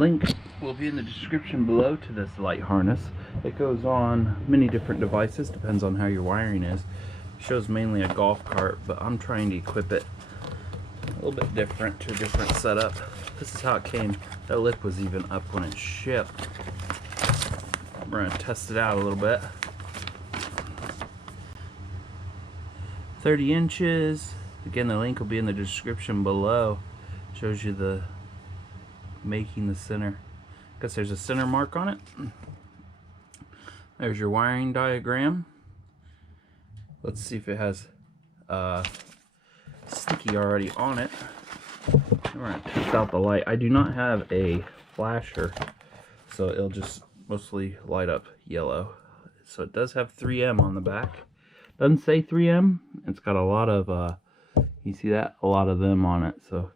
link will be in the description below to this light harness. It goes on many different devices, depends on how your wiring is. It shows mainly a golf cart, but I'm trying to equip it a little bit different to a different setup. This is how it came. That lip was even up when it shipped. We're going to test it out a little bit. 30 inches. Again, the link will be in the description below. Shows you the making the center. Guess there's a center mark on it. There's your wiring diagram. Let's see if it has sticky already on it. We're going to test out the light. I do not have a flasher, so it'll just mostly light up yellow. So it does have 3M on the back. Doesn't say 3M. It's got a lot of, you see that? A lot of them on it. So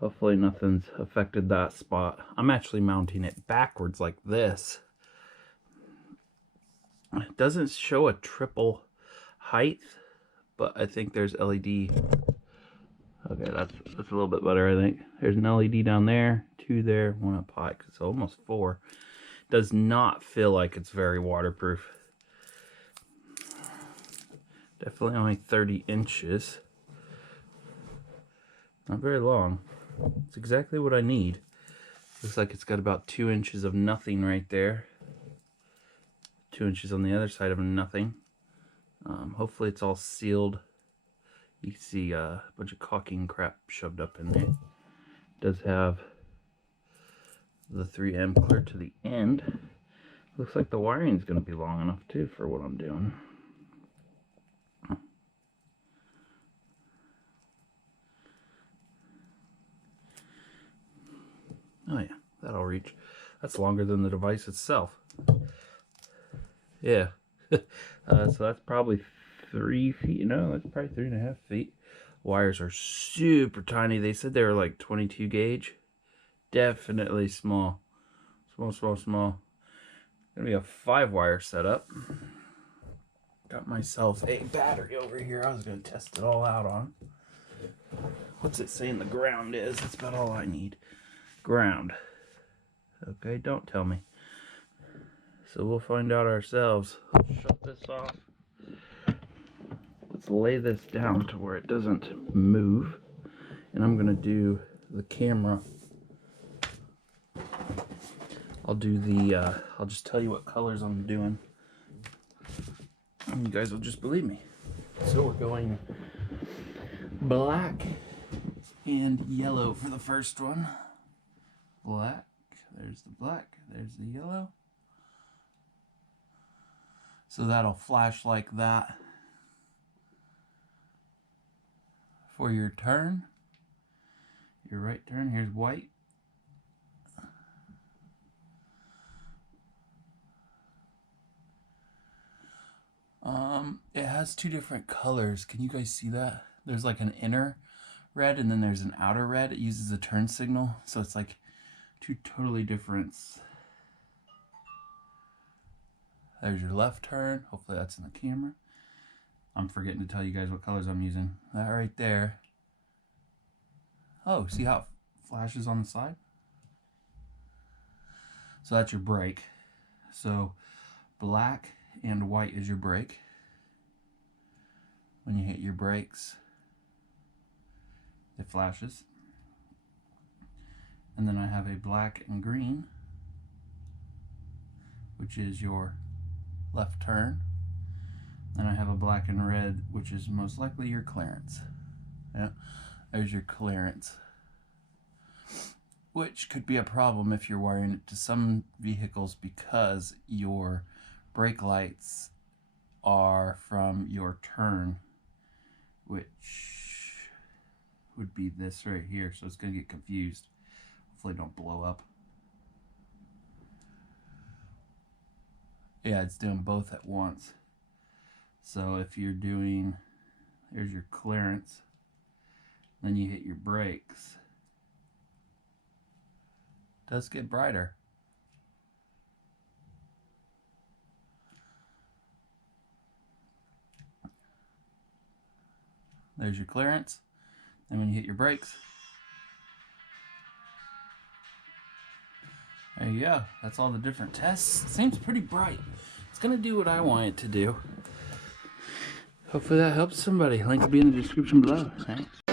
hopefully nothing's affected that spot. I'm actually mounting it backwards like this. It doesn't show a triple height, but I think there's LED. Okay, that's a little bit better, I think. There's an LED down there, 2 there, 1 up high. It's almost 4. Does not feel like it's very waterproof. Definitely only 30 inches. Not very long. It's exactly what I need. Looks like it's got about 2 inches of nothing right there. 2 inches on the other side of nothing. Hopefully it's all sealed. You can see a bunch of caulking crap shoved up in there. It does have the 3M clear to the end. Looks like the wiring is going to be long enough too for what I'm doing. Oh yeah, that'll reach. That's longer than the device itself. Yeah. So that's probably 3 feet. No, that's probably 3.5 feet. Wires are super tiny. They said they were like 22 gauge. Definitely small. Small. Gonna be a 5-wire setup. Got myself a battery over here. I was gonna test it all out on. What's it saying the ground is? That's about all I need. Ground. Okay, don't tell me. So we'll find out ourselves. Let's shut this off. Let's lay this down to where it doesn't move. And I'm gonna do the camera. I'll do the, I'll just tell you what colors I'm doing. And you guys will just believe me. So we're going black and yellow for the first one. Black, there's the black, there's the yellow. So that'll flash like that for your turn. Your right turn, here's white. It has 2 different colors. Can you guys see that? There's like an inner red and then there's an outer red. It uses a turn signal, so it's like 2 totally different. There's your left turn. Hopefully that's in the camera. I'm forgetting to tell you guys what colors I'm using. That right there. Oh, see how it flashes on the side? So that's your brake. So black and white is your brake. When you hit your brakes, it flashes. And then I have a black and green, which is your left turn. Then I have a black and red, which is most likely your clearance. Yeah, there's your clearance, which could be a problem if you're wiring it to some vehicles because your brake lights are from your turn, which would be this right here. So it's going to get confused. Hopefully don't blow up. Yeah, it's doing both at once. So if you're doing, there's your clearance, then you hit your brakes, it does get brighter. There's your clearance, and when you hit your brakes, There you go. That's all the different tests. It seems pretty bright. It's gonna do what I want it to do. Hopefully that helps somebody. Link will be in the description below. Thanks.